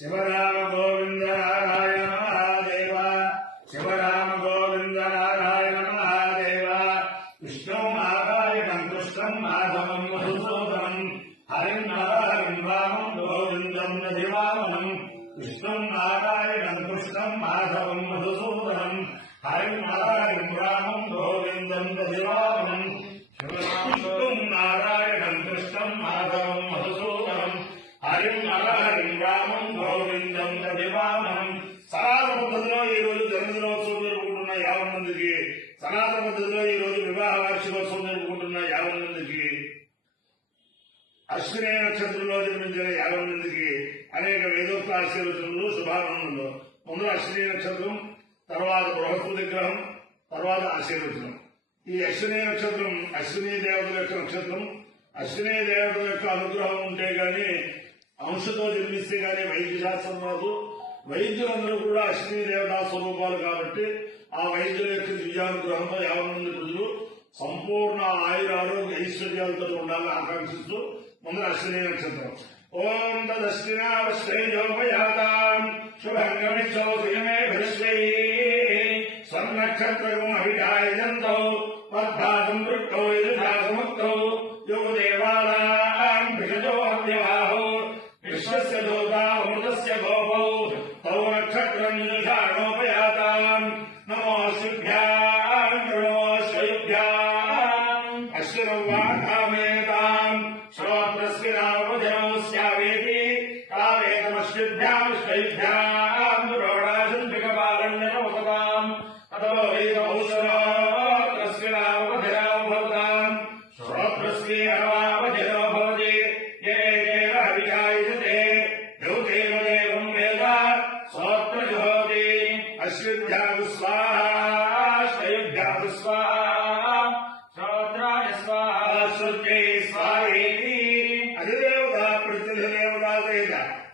शिवराम गोविंद नारायण महादेव शिवराम गोविंद नारायण महादेव विष्णु नारायण कृष्ण माधव मधुसूदन हरिम नारायण राम गोविंदम नधिवामन विष्णु नारायण कृष्ण माधव मधुसूदन हरिम गोविंदम नधिवामन शिवराम సనాతన పద్ధతిలో ఈ రోజు వివాహ వార్షికోత్సవం జరుపుకుంటున్న యాభై మందికి అశ్విని నక్షత్రంలో జన్మించిన యాభై మందికి అనేక వేదోక్త ఆశీర్వచనలు శుభారంభంలో ముందు అశ్విని నక్షత్రం తర్వాత బృహస్పతి గ్రహం తర్వాత ఆశీర్వచనం. ఈ అశ్విని నక్షత్రం అశ్విని దేవతల యొక్క నక్షత్రం. అశ్విని దేవతల యొక్క అనుగ్రహం ఉంటే గాని అంశతో జన్మిస్తే గాని వైద్య శాస్త్రం రాదు. వైద్యులందరూ కూడా అశ్విని దేవతా స్వరూపాలు కాబట్టి ఆ వైద్యుల యొక్క దివ్యానుగ్రహంతో యాభై మంది ప్రజలు సంపూర్ణ ఆయుర ఆరోగ్య ఐశ్వర్యాలతో ఉండాలని ఆకాంక్షిస్తూ ముందు అశ్విని నక్షత్రం. ఓం తదశ్వినావశ్రేయోపయాతాం శుభంగమిచ్చో భస్వై స్వర్ణక్షత్రం స్వర్నక్షత్రం అభిజాయంతో మద్భాసం వృట్టో యజాసముక్తో యోగదేవానాం భిషజో అవ్యవాహో విశ్వస్య దోతా అమృతస్య గోపౌ తౌ నక్షత్రం Step down, step down the road.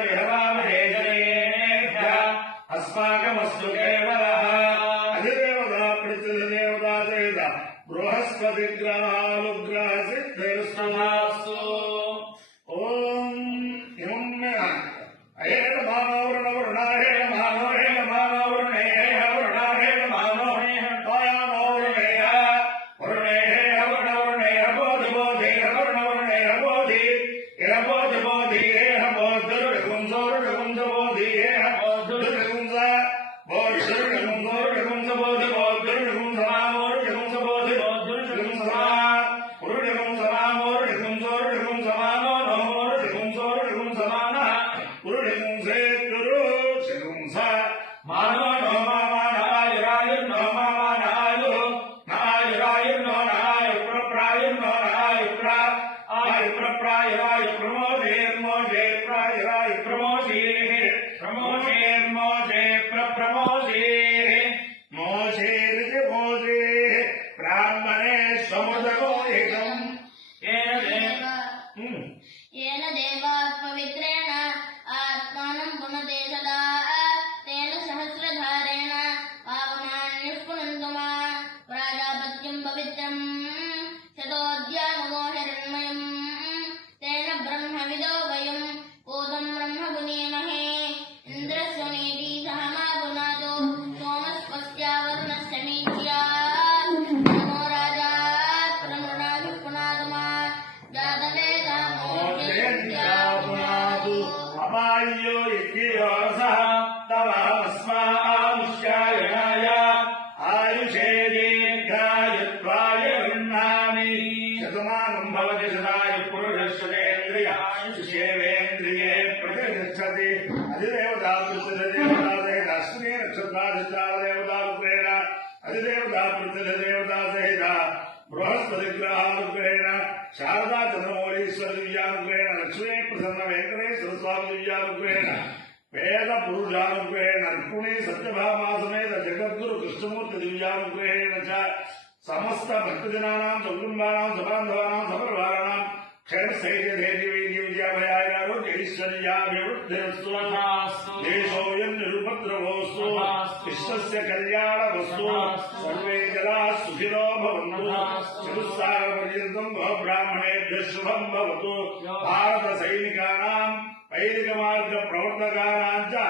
విశ్వరస్పరిహవామహే జనేభ్య అస్మాకమస్తు కేవలః అధిదేవతా చేత బృహస్పతి గ్రహానుగ్రహ సిద్ధిరస్తు Z, Z, Z, Z, Z, Z, Z, Z, Z, Z, Z, Z, Z, Z, అపాయ్యో యజ్ఞయోరస తవస్మాముష్యాయణాయ ఆయుషే దీర్ఘాయుత్వాయ గృహ్ణామి Shatamanam Bhavati సదాయ పురుషేంద్రియాయుషేవేంద్రియే ప్రతిష్టతి అధిదేవతా దేవతా సహిత అశ్విని నక్షత్రాధిష్టాన దేవతా రూపేణ అధిదేవతా దేవతా సహిత బృహస్పతిగ్రహానుగ్రహేణ శారదా చంద్రమౌళీశ్వర దివ్యానుగ్రహేణ లక్ష్మీ ప్రసన్న వెంకటేశ్వర స్వామి దివ్యానుగ్రహేణ వేద పురుషానుగ్రహేణ రుక్మిణీ సత్యభామా సమేత జగద్గురు కృష్ణమూర్తి దివ్యానుగ్రహేణ చ సమస్త భక్తజనానాం సకుటుంబానాం సబాంధవానాం సపరివారాణం క్షేమ స్థైర్య ధైర్య ಭದ್ರವಸ್ತು ಕೃಷ್ಣಸ ಕಲ್ಯಾಣ ವಸ್ತು ಸರ್ವೇ ಜಲಾ ಸುಖಿನೋ ಭವಂತು ಚತುಸ್ಸಾರ ಪರ್ಯಂತಂ ಬ್ರಾಹ್ಮಣೇಭ್ಯ ಶುಭಂ ಭವತು. ಭಾರತ ಸೈನಿಕಾನಾಂ ವೈದಿಕ ಮಾರ್ಗ ಪ್ರವರ್ತಕಾನಾಂ ಚ